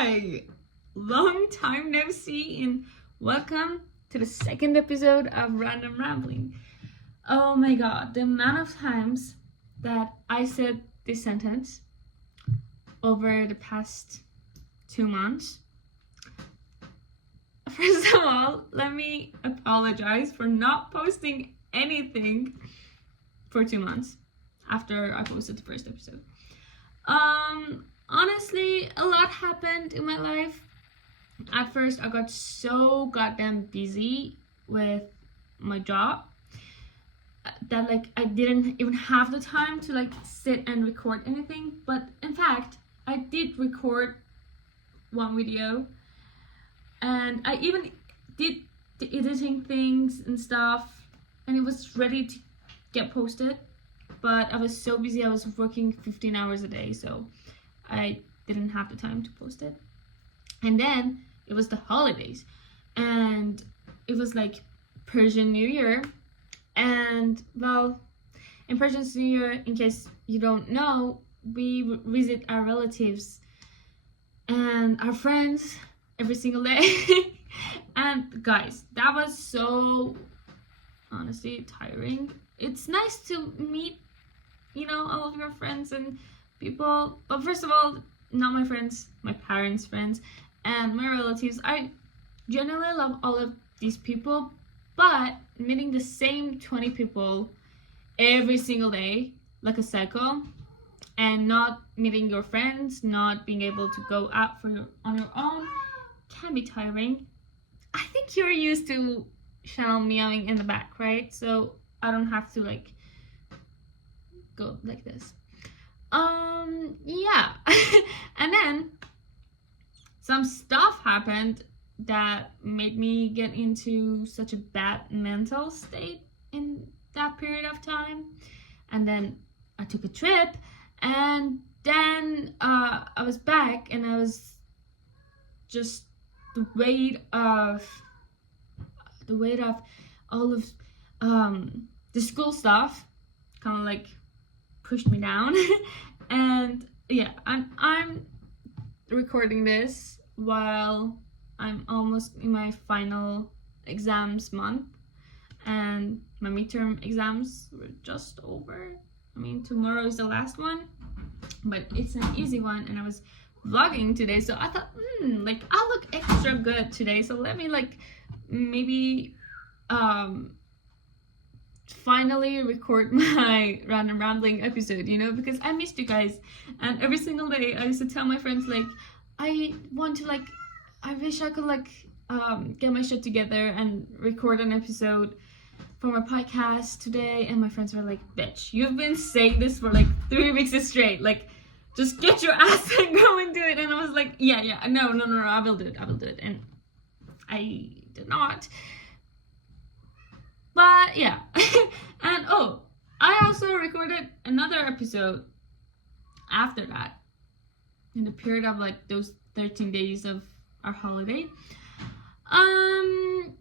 Hi! Long time no see, and welcome to the second episode of Random Rambling. Oh my god, the amount of times that I said this sentence over the past 2 months. First of all, let me apologize for not posting anything for 2 months after I posted the first episode. Honestly, a lot happened in my life. At first, I got so goddamn busy with my job that I didn't even have the time to sit and record anything. But in fact, I did record one video, and I even did the editing things and stuff, and it was ready to get posted. But I was so busy, I was working 15 hours a day, so I didn't have the time to post it. And then it was the holidays, and it was Persian New Year. And well, in Persian New Year, in case you don't know, we visit our relatives and our friends every single day. And guys, that was so honestly tiring. It's nice to meet all of your friends and people, but first of all, not my friends, my parents' friends and my relatives. I generally love all of these people, but meeting the same 20 people every single day like a cycle, and not meeting your friends, not being able to go out on your own, can be tiring. I think you're used to Chanel meowing in the back, right? So I don't have to go like this. Yeah. And then some stuff happened that made me get into such a bad mental state in that period of time. And then I took a trip, and then I was back, and I was just the weight of all of the school stuff kind of pushed me down. And yeah, I'm recording this while I'm almost in my final exams month, and my midterm exams were just over. I mean, tomorrow is the last one, but it's an easy one, and I was vlogging today, so I thought I'll look extra good today, so let me maybe finally record my Random Rambling episode, because I missed you guys. And every single day I used to tell my friends I want to I wish I could get my shit together and record an episode for my podcast today. And my friends were like, bitch, you've been saying this for 3 weeks straight, just get your ass and go and do it. And I was like, yeah, no, I will do it, and I did not. But yeah. And I also recorded another episode after that, in the period of those 13 days of our holiday.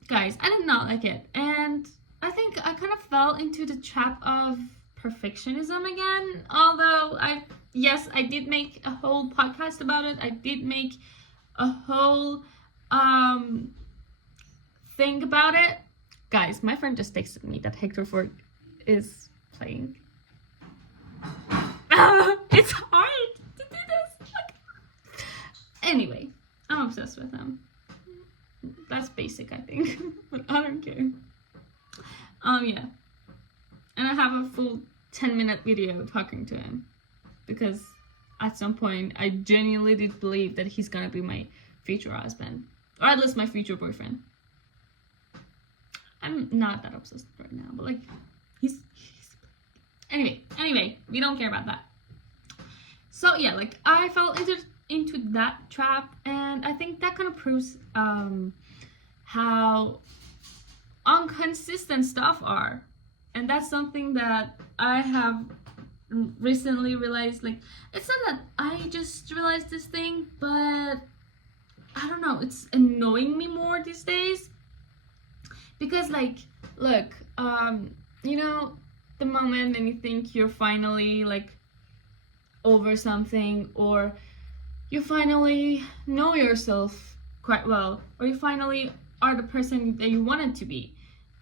Guys, I did not like it, and I think I kind of fell into the trap of perfectionism again. Although I did make a whole podcast about it. I did make a whole thing about it. Guys, my friend just texted me that Hector Ford is playing. It's hard to do this. Anyway, I'm obsessed with him. That's basic, I think, but I don't care. Yeah. And I have a full 10-minute video talking to him, because at some point I genuinely did believe that he's gonna be my future husband, or at least my future boyfriend. I'm not that obsessed right now, but he's anyway, we don't care about that. So yeah, I fell into that trap, and I think that kind of proves how inconsistent stuff are. And that's something that I have recently realized. It's not that I just realized this thing, but I don't know, it's annoying me more these days. Because look, the moment and you think you're finally over something, or you finally know yourself quite well, or you finally are the person that you wanted to be,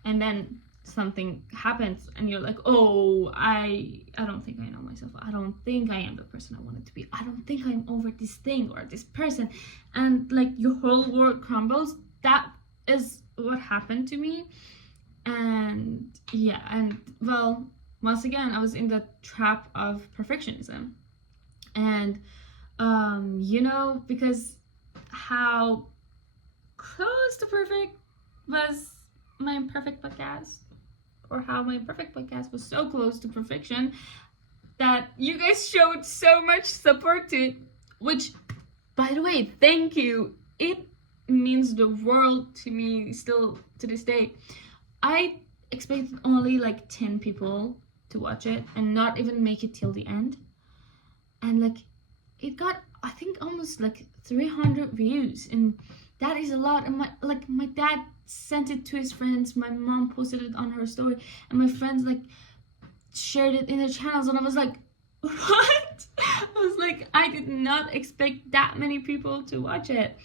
and then something happens and you're like, oh, I don't think I know myself, I don't think I am the person I wanted to be, I don't think I'm over this thing or this person, and like your whole world crumbles. That is what happened to me. And yeah, and well, once again, I was in the trap of perfectionism. And you know, because how close to perfect was my imperfect podcast, or how my imperfect podcast was so close to perfection that you guys showed so much support to it, which, by the way, thank you. It means the world to me still to this day. I expected only like 10 people to watch it and not even make it till the end. And like it got, I think, almost like 300 views, and that is a lot. And my dad sent it to his friends, my mom posted it on her story, and my friends like shared it in their channels, and I was like, what? I was like, I did not expect that many people to watch it.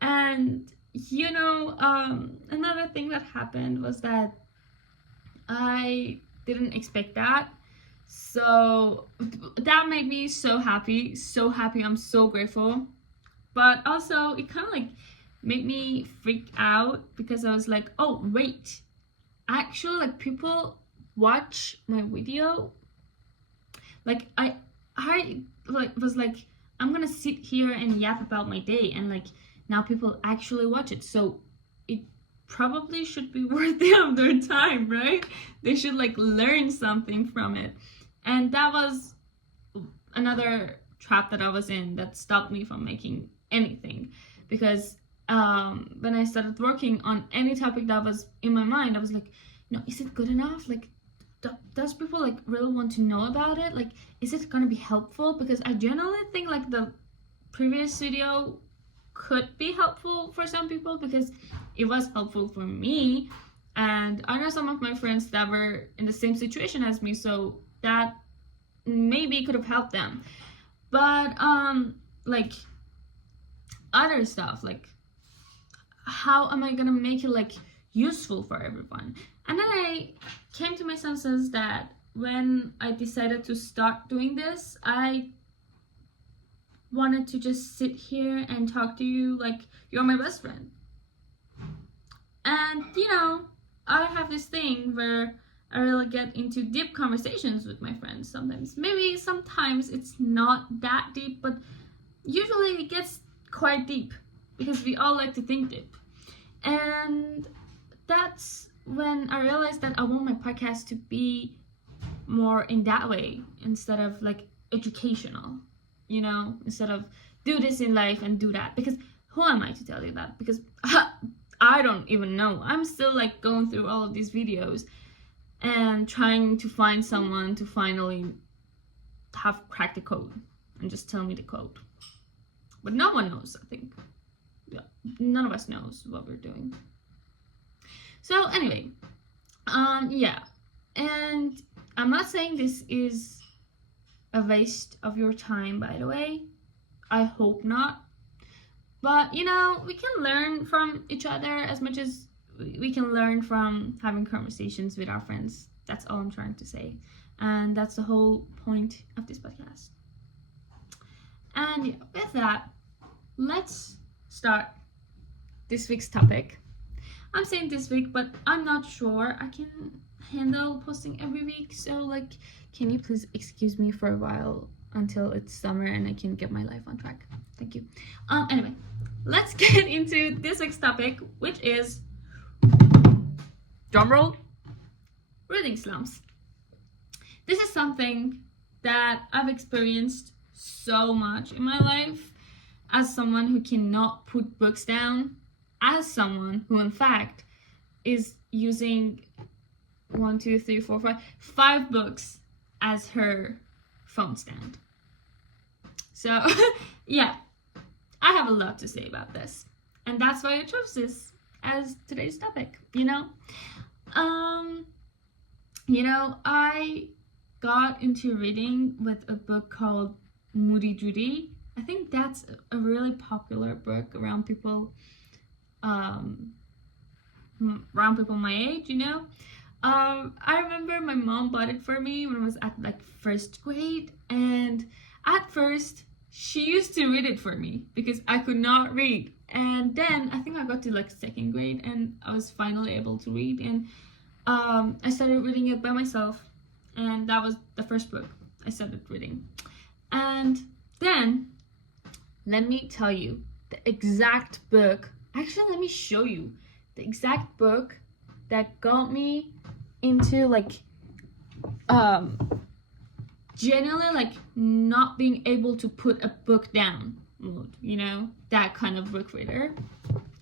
And you know, another thing that happened was that I didn't expect that. So that made me so happy, so happy. I'm so grateful. But also it kind of like made me freak out, because I was like, oh wait, actually like people watch my video. Like I like was like, I'm gonna sit here and yap about my day, and like now people actually watch it, so it probably should be worth their time, right? They should like learn something from it. And that was another trap that I was in that stopped me from making anything, because when I started working on any topic that was in my mind, I was like, no, is it good enough? Like, does people like really want to know about it? Like, is it gonna be helpful? Because I generally think like the previous video could be helpful for some people, because it was helpful for me, and I know some of my friends that were in the same situation as me, so that maybe could have helped them. But like other stuff, like how am I gonna make it like useful for everyone? And then I came to my senses that when I decided to start doing this, I wanted to just sit here and talk to you like you're my best friend. And you know, I have this thing where I really get into deep conversations with my friends sometimes. Maybe sometimes it's not that deep, but usually it gets quite deep, because we all like to think deep. And that's when I realized that I want my podcast to be more in that way, instead of like educational, you know, instead of do this in life and do that. Because who am I to tell you that? Because I don't even know. I'm still like going through all of these videos and trying to find someone to finally have cracked the code and just tell me the code. But no one knows, I think. Yeah, none of us knows what we're doing. So anyway, yeah, and I'm not saying this is a waste of your time, by the way. I hope not. But you know, we can learn from each other as much as we can learn from having conversations with our friends. That's all I'm trying to say, and that's the whole point of this podcast. And yeah, with that, let's start this week's topic. I'm saying this week, but I'm not sure I can handle posting every week, so like, can you please excuse me for a while until it's summer and I can get my life on track? Thank you. Anyway, let's get into this week's topic, which is, drumroll, reading slumps. This is something that I've experienced so much in my life, as someone who cannot put books down, as someone who in fact is using 5 books as her phone stand. So yeah, I have a lot to say about this, and that's why I chose this as today's topic. I got into reading with a book called Moody Judy I think that's a really popular book around people my age, you know. I remember my mom bought it for me when I was at like first grade, and at first she used to read it for me because I could not read. And then I think I got to like second grade and I was finally able to read, and I started reading it by myself, and that was the first book I started reading. And then let me tell you the exact book. Actually, let me show you the exact book that got me into like generally like not being able to put a book down mode, you know, that kind of book reader.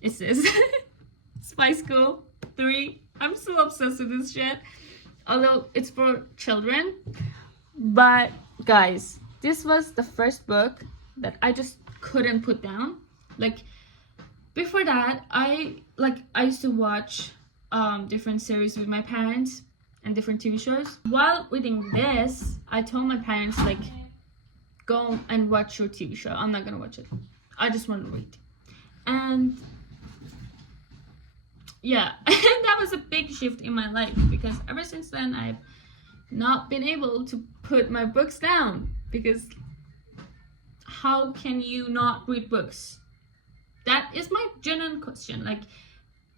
It's this Spice Girl 3. I'm so obsessed with this shit, although it's for children. But guys, this was the first book that I just couldn't put down. Like before that, I used to watch different series with my parents and different TV shows. While reading this, I told my parents like, go and watch your TV show. I'm not gonna watch it. I just want to read. And yeah, that was a big shift in my life, because ever since then I've not been able to put my books down, because how can you not read books? That is my genuine question. Like,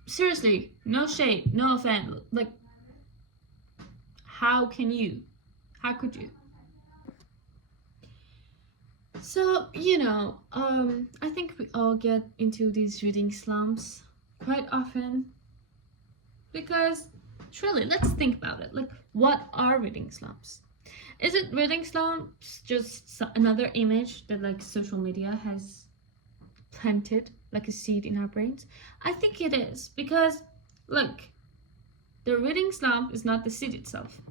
seriously, no shade, no offense. Like, how can you? How could you? So, you know, I think we all get into these reading slumps quite often. Because, truly, let's think about it. Like, what are reading slumps? Is it reading slumps just another image that, like, social media has planted like a seed in our brains? I think it is, because look, the reading slump is not the seed itself.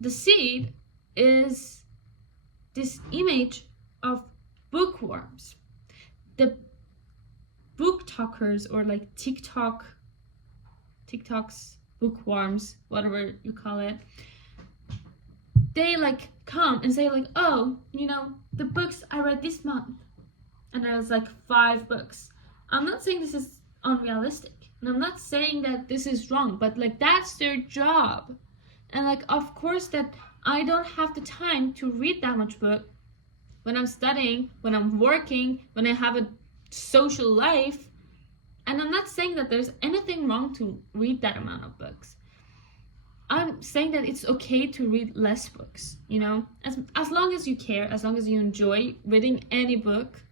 The seed is this image of bookworms, the book talkers, or like TikTok's bookworms, whatever you call it. They like come and say like, oh, you know, the books I read this month. And there was like 5 books. I'm not saying this is unrealistic, and I'm not saying that this is wrong, but like that's their job. And like, of course that I don't have the time to read that much book when I'm studying, when I'm working, when I have a social life. And I'm not saying that there's anything wrong to read that amount of books. I'm saying that it's okay to read less books, you know, as long as you care, as long as you enjoy reading any book.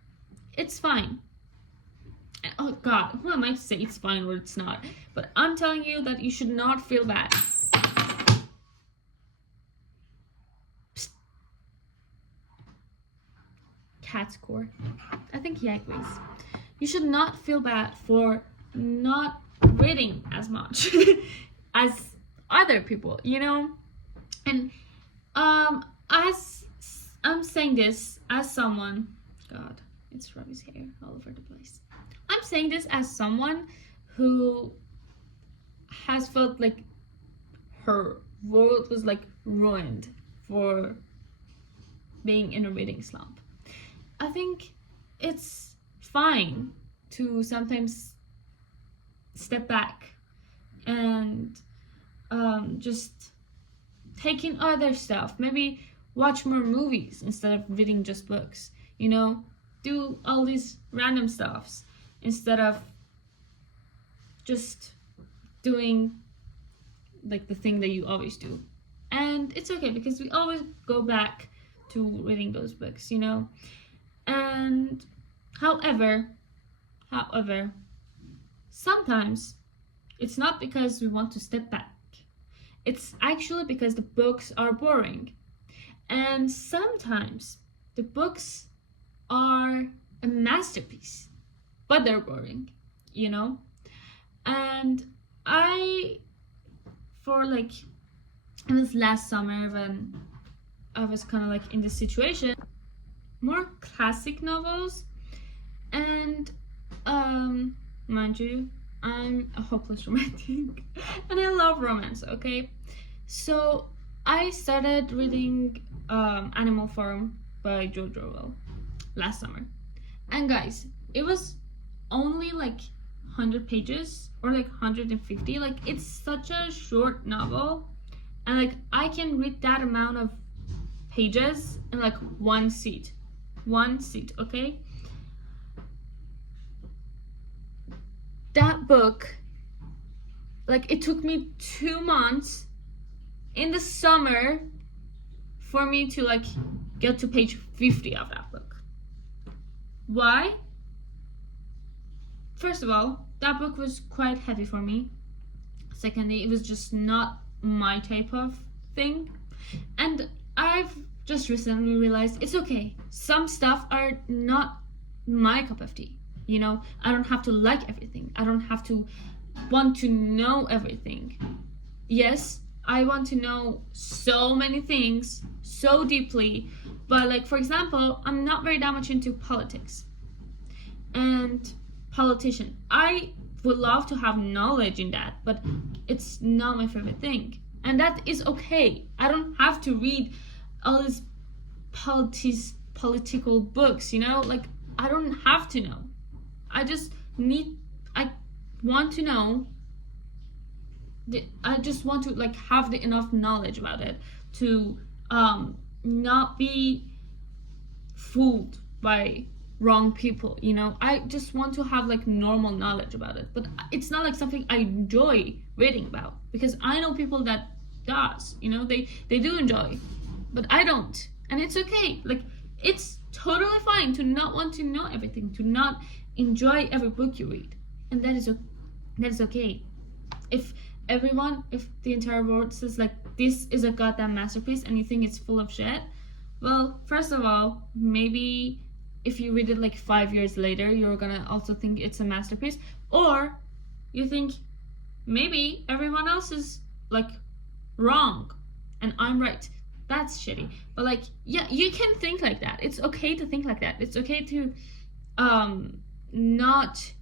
It's fine. Oh God, who am I to say it's fine or it's not? But I'm telling you that you should not feel bad. Psst. Cat score. I think he agrees. You should not feel bad for not reading as much as other people, you know? And as I'm saying this as someone, God, it's Robbie's hair all over the place. I'm saying this as someone who has felt like her world was like ruined for being in a reading slump. I think it's fine to sometimes step back and just take in other stuff. Maybe watch more movies instead of reading just books, you know? Do all these random stuffs instead of just doing like the thing that you always do. And it's okay, because we always go back to reading those books, you know? And however, sometimes it's not because we want to step back. It's actually because the books are boring. And sometimes the books are a masterpiece, but they're boring, you know? And it was last summer when I was kind of like in this situation, more classic novels. And mind you, I'm a hopeless romantic and I love romance, okay? So I started reading Animal Farm by George Orwell last summer. And guys, it was only like 100 pages or like 150. Like, it's such a short novel, and like I can read that amount of pages in like one seat, okay? That book, like, it took me 2 months in the summer for me to like get to page 50 of that book. Why? First of all, that book was quite heavy for me. Secondly, it was just not my type of thing. And I've just recently realized it's okay. Some stuff are not my cup of tea. You know, I don't have to like everything. I don't have to want to know everything. Yes, I want to know so many things so deeply, but like, for example, I'm not very that much into politics and politician. I would love to have knowledge in that, but it's not my favorite thing, and that is okay. I don't have to read all these political books, you know, like, I don't have to know. I want to know. I just want to like have the enough knowledge about it to not be fooled by wrong people, you know. I just want to have like normal knowledge about it, but it's not like something I enjoy reading about, because I know people that does, you know, they do enjoy, but I don't. And it's okay. Like, it's totally fine to not want to know everything, to not enjoy every book you read, and that is okay. If the entire world says like this is a goddamn masterpiece and you think it's full of shit, well, first of all, maybe if you read it like 5 years later, you're gonna also think it's a masterpiece, or you think maybe everyone else is like wrong and I'm right. That's shitty. But like, yeah, you can think like that. It's okay to think like that. It's okay to not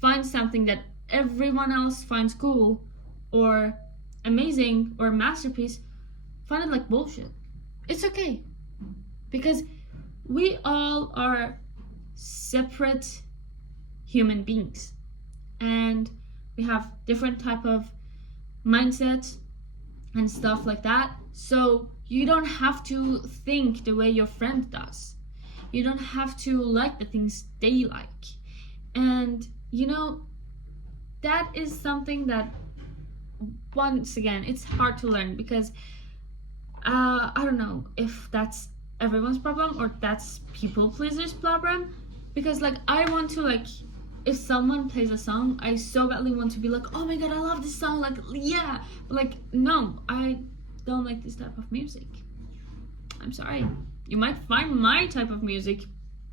find something that everyone else finds cool or amazing or a masterpiece, find it like bullshit. It's okay, because we all are separate human beings, and we have different type of mindset and stuff like that. So you don't have to think the way your friend does. You don't have to like the things they like. And you know, that is something that, once again, it's hard to learn, because I don't know if that's everyone's problem or that's people pleasers problem, because like, I want to, like, if someone plays a song, I so badly want to be like, oh my god, I love this song, like, yeah, but like, no, I don't like this type of music. I'm sorry. You might find my type of music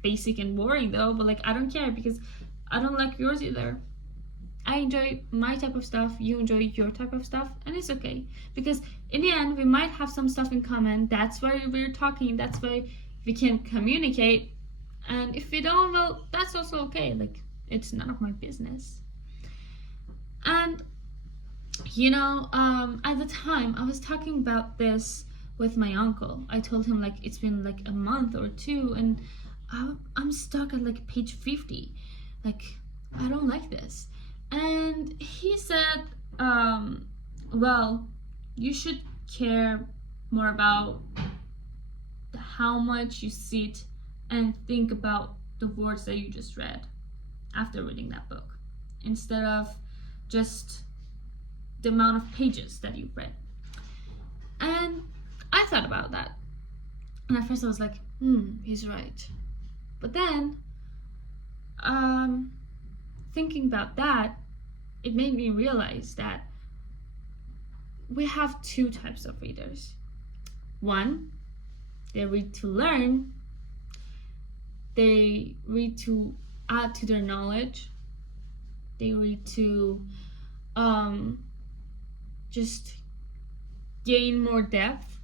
basic and boring though, but like, I don't care, because I don't like yours either. I enjoy my type of stuff, you enjoy your type of stuff, and it's okay. Because in the end, we might have some stuff in common. That's why we're talking, that's why we can communicate. And if we don't, well, that's also okay. Like, it's none of my business. And, you know, at the time, I was talking about this with my uncle. I told him, like, it's been like a month or two, and I'm stuck at like page 50. Like, I don't like this. And he said, well, you should care more about how much you sit and think about the words that you just read after reading that book, instead of just the amount of pages that you've read. And I thought about that, and at first I was like, he's right. But then thinking about that, it made me realize that we have two types of readers. One, they read to learn, they read to add to their knowledge, they read to just gain more depth.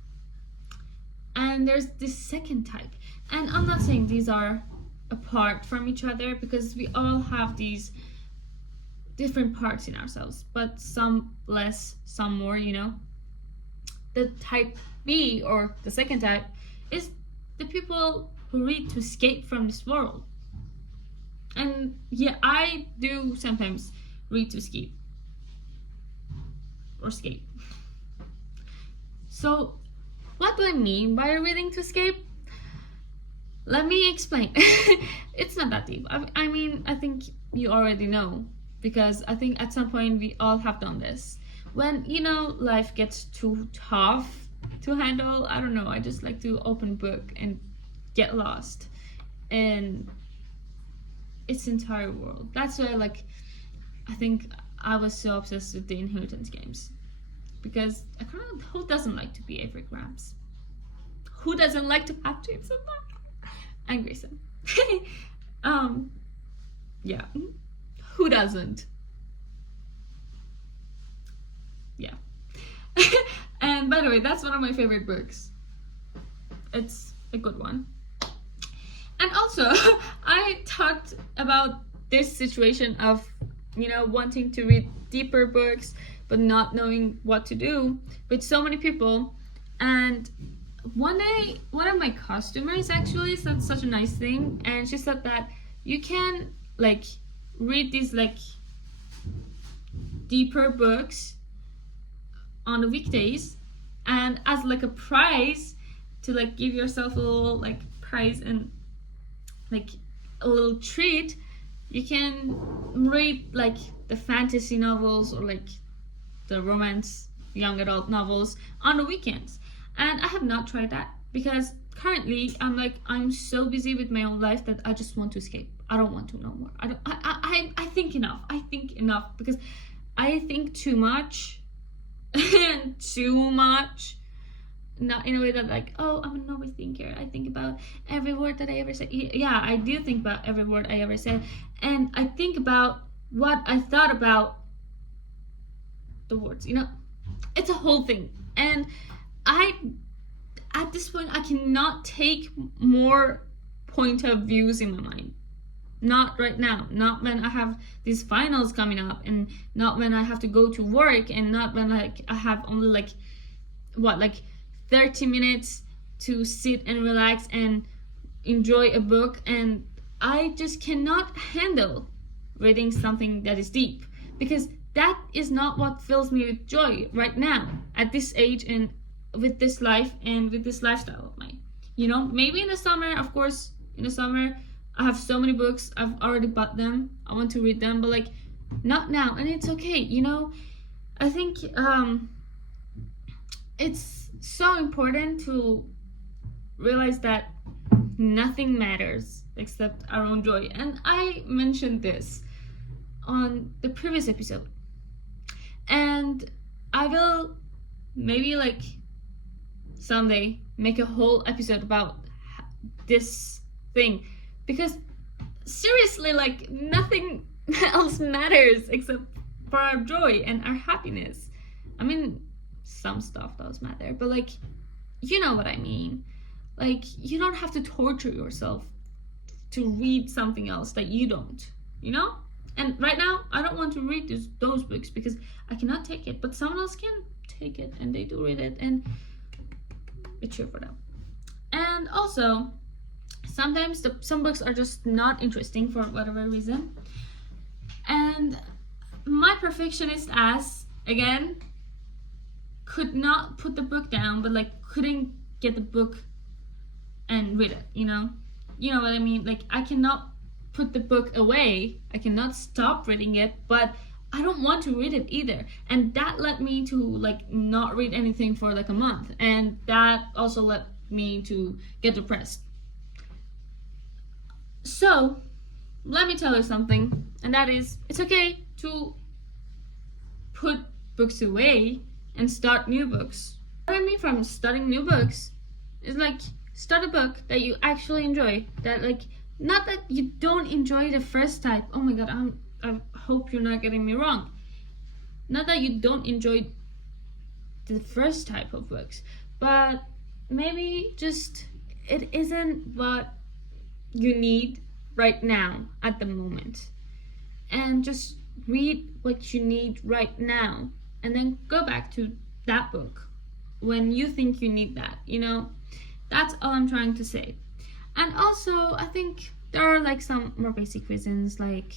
And there's this second type, and I'm not saying these are apart from each other, because we all have these different parts in ourselves, but some less, some more, you know. The type B, or the second type, is the people who read to escape from this world. And yeah, I do sometimes read to escape. Or escape. So, what do I mean by reading to escape? Let me explain. It's not that deep. I mean, I think you already know, because I think at some point we all have done this. When, life gets too tough to handle, I don't know, I just like to open a book and get lost in its entire world. That's why, I think I was so obsessed with the inheritance games. Because who doesn't like to be Avery Grams? Who doesn't like to have dreams of that? And Grayson. Yeah. Who doesn't? Yeah. And by the way, that's one of my favorite books. It's a good one. And also, I talked about this situation of, wanting to read deeper books but not knowing what to do with so many people. And one day, one of my customers actually said such a nice thing, and she said that you can read these deeper books on the weekdays, and as a prize to give yourself a little prize and a little treat, you can read the fantasy novels or the romance young adult novels on the weekends. And I have not tried that because currently I'm so busy with my own life that I just want to escape. I don't want to know more. I think enough. Because I think too much and too much. Not in a way that I'm an overthinker. I think about every word that I ever say. Yeah, I do think about every word I ever said. And I think about what I thought about the words, It's a whole thing. And at this point, I cannot take more point of views in my mind. Not right now. Not when I have these finals coming up, and not when I have to go to work, and not when I have only 30 minutes to sit and relax and enjoy a book. And I just cannot handle reading something that is deep, because that is not what fills me with joy right now at this age and with this life and with this lifestyle of mine. Maybe in the summer, of course, in the summer I have so many books, I've already bought them, I want to read them, but not now. And it's okay. I think it's so important to realize that nothing matters except our own joy. And I mentioned this on the previous episode, and I will maybe someday make a whole episode about this thing, because seriously, nothing else matters except for our joy and our happiness. I mean, some stuff does matter, but you know what I mean. You don't have to torture yourself to read something else that you don't, And right now, I don't want to read those books because I cannot take it, but someone else can take it, and they do read it, and we cheer for them. And also, sometimes some books are just not interesting for whatever reason. And my perfectionist ass, again, could not put the book down, but couldn't get the book and read it, You know what I mean? I cannot put the book away, I cannot stop reading it, but I don't want to read it either. And that led me to not read anything for a month, and that also led me to get depressed. So let me tell you something, and that is, it's okay to put books away and start new books. What I mean from starting new books is start a book that you actually enjoy, that not that you don't enjoy the first type. Oh my god, I hope you're not getting me wrong. Not that you don't enjoy the first type of books, but maybe just it isn't what you need right now at the moment. And just read what you need right now, and then go back to that book when you think you need that, That's all I'm trying to say. And also, I think there are like some more basic reasons, like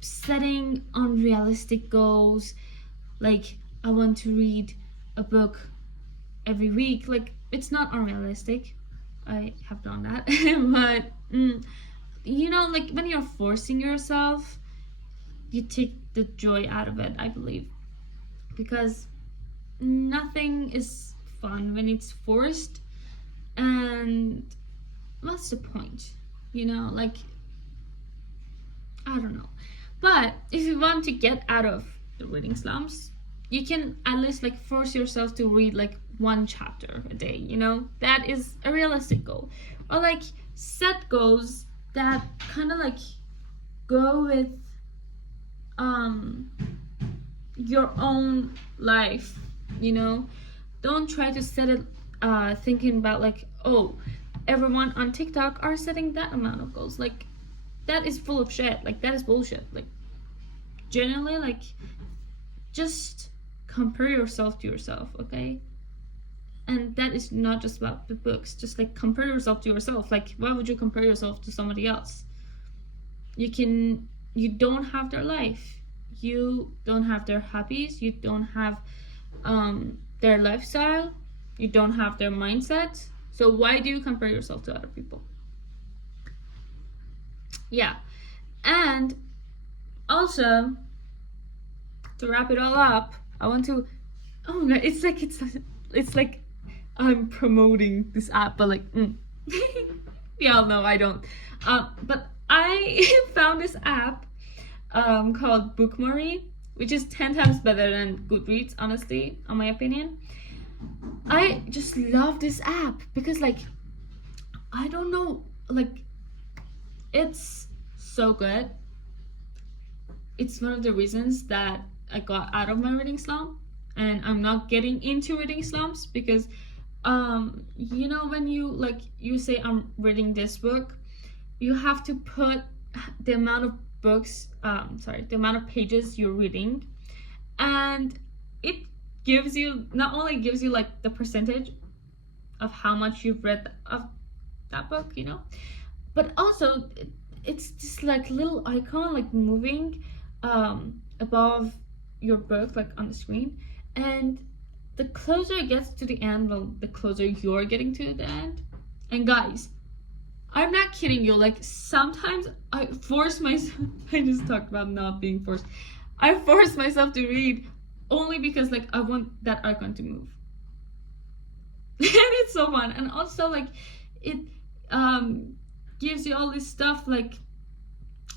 setting unrealistic goals. Like, I want to read a book every week. Like, it's not unrealistic. I have done that. But you know, like when you're forcing yourself, you take the joy out of it, I believe, because nothing is fun when it's forced. And what's the point, you know? Like, I don't know. But if you want to get out of the reading slumps, you can at least like force yourself to read like one chapter a day, you know? That is a realistic goal. Or like set goals that kind of like go with your own life, you know? Don't try to set it thinking about like, oh, everyone on TikTok are setting that amount of goals. Like, that is full of shit. Like, that is bullshit. Like, generally, like, just compare yourself to yourself, okay? And that is not just about the books. Just like compare yourself to yourself. Like, why would you compare yourself to somebody else? You don't have their life. You don't have their hobbies. You don't have their lifestyle. You don't have their mindset. So why do you compare yourself to other people? Yeah. And also, to wrap it all up, I want to, oh my god, it's like I'm promoting this app, but like y'all know I don't. But I found this app called Bookmary, which is 10 times better than Goodreads, honestly, in my opinion. I just love this app because, like, I don't know, like, it's so good. It's one of the reasons that I got out of my reading slump, and I'm not getting into reading slumps because you know, when you say I'm reading this book, you have to put the amount of the amount of pages you're reading, and it not only gives you like the percentage of how much you've read of that book, you know, but also it's just like little icon like moving above your book, like on the screen. And the closer it gets to the end, well, the closer you're getting to the end. And guys, I'm not kidding you, like sometimes I force myself I just talked about not being forced. I force myself to read only because like I want that icon to move. And it's so fun. And also like it gives you all this stuff like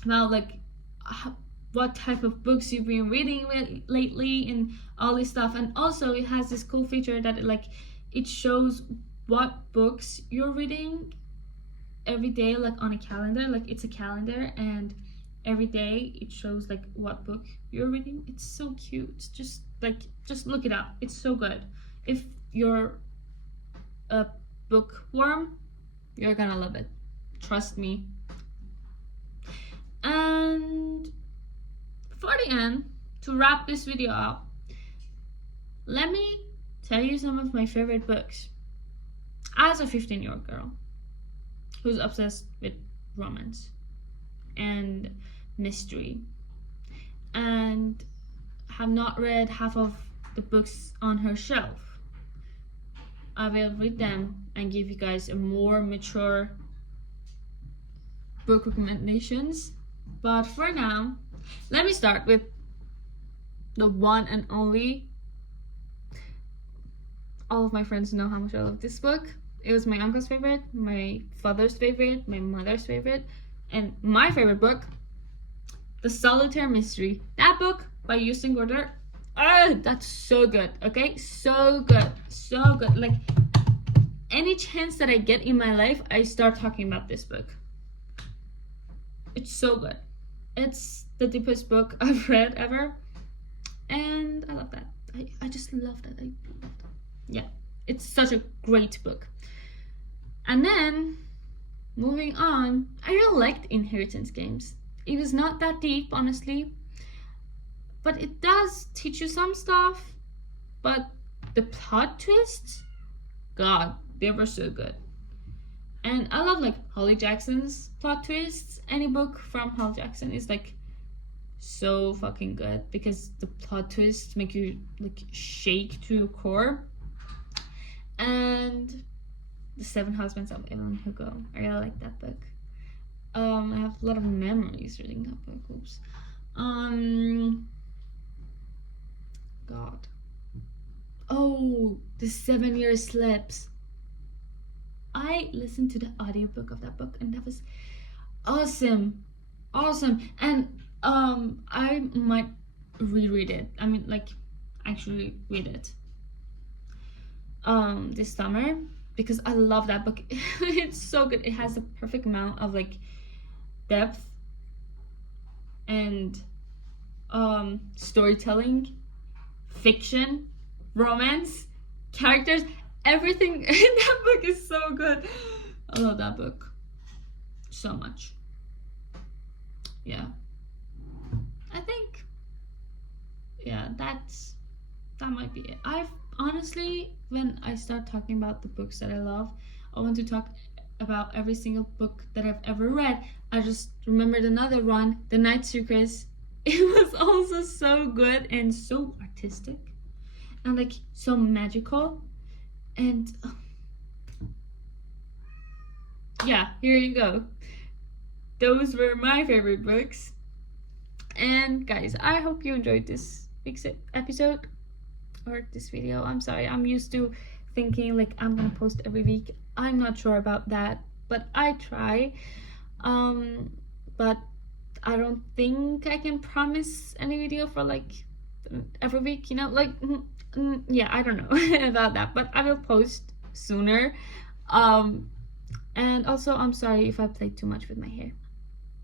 about like what type of books you've been reading lately and all this stuff. And also it has this cool feature that it shows what books you're reading every day, like on a calendar. Like it's a calendar, and every day it shows like what book you're reading. It's so cute. Just look it up. It's so good. If you're a bookworm, you're gonna love it, trust me. And for the end, to wrap this video up, let me tell you some of my favorite books as a 15-year-old girl who's obsessed with romance and mystery and have not read half of the books on her shelf. I will read them and give you guys a more mature book recommendations. But for now, let me start with the one and only. All of my friends know how much I love this book. It was my uncle's favorite, my father's favorite, my mother's favorite, and my favorite book, The Solitaire Mystery. That book by Houston Gorder. That's so good, okay? So good, so good. Like, any chance that I get in my life, I start talking about this book. It's so good. It's the deepest book I've read ever, and I love that. I just love that. I love that. Yeah, it's such a great book. And then, moving on, I really liked Inheritance Games. It was not that deep, honestly, but it does teach you some stuff. But the plot twists god, they were so good. And I love like Holly Jackson's plot twists. Any book from Holly Jackson is like so fucking good because the plot twists make you like shake to your core. And The Seven Husbands of Evelyn Hugo, I really like that book. I have a lot of memories reading that book. Oops. God. Oh, The 7 Year Slips. I listened to the audiobook of that book and that was awesome. And I might reread it. I mean, like, actually read it this summer because I love that book. It's so good. It has the perfect amount of like depth and storytelling, fiction, romance, characters. Everything in that book is so good. I love that book so much. Yeah, I think, yeah, that might be it. I've honestly, when I start talking about the books that I love, I want to talk about every single book that I've ever read. I just remembered another one, The Night Circus. It was also so good and so artistic and like so magical. And yeah, here you go. Those were my favorite books. And guys, I hope you enjoyed this week's episode or this video. I'm sorry, I'm used to thinking like I'm gonna post every week. I'm not sure about that, but I try. But I don't think I can promise any video for like every week, you know, like yeah, I don't know about that, but I will post sooner. And also I'm sorry if I played too much with my hair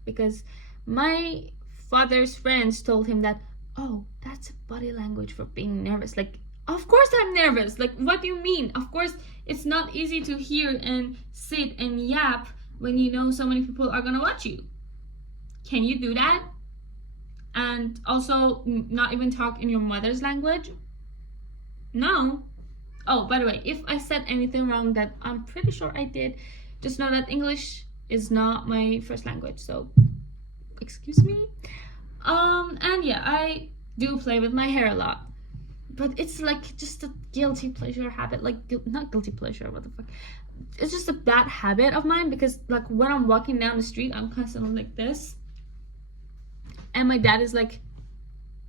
because my father's friends told him that, oh, that's body language for being nervous. Like, of course I'm nervous. Like, what do you mean? Of course it's not easy to hear and sit and yap when you know so many people are gonna watch you. Can you do that? And also not even talk in your mother's language? No. Oh, by the way, if I said anything wrong that I'm pretty sure I did, just know that English is not my first language, so excuse me. And yeah, I do play with my hair a lot, but it's like just a guilty pleasure habit. Like, not guilty pleasure, what the fuck, it's just a bad habit of mine because like when I'm walking down the street, I'm constantly like this, and my dad is like,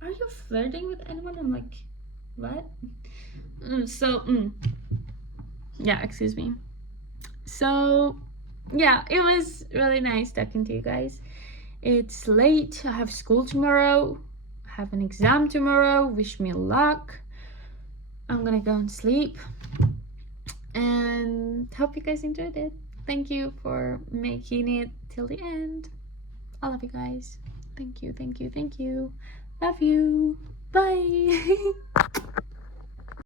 are you flirting with anyone? I'm like, what? Yeah, excuse me. So yeah, it was really nice talking to you guys. It's late, I have school tomorrow, I have an exam tomorrow, wish me luck. I'm gonna go and sleep and hope you guys enjoyed it. Thank you for making it till the end. I love you guys. Thank you. Love you. Bye.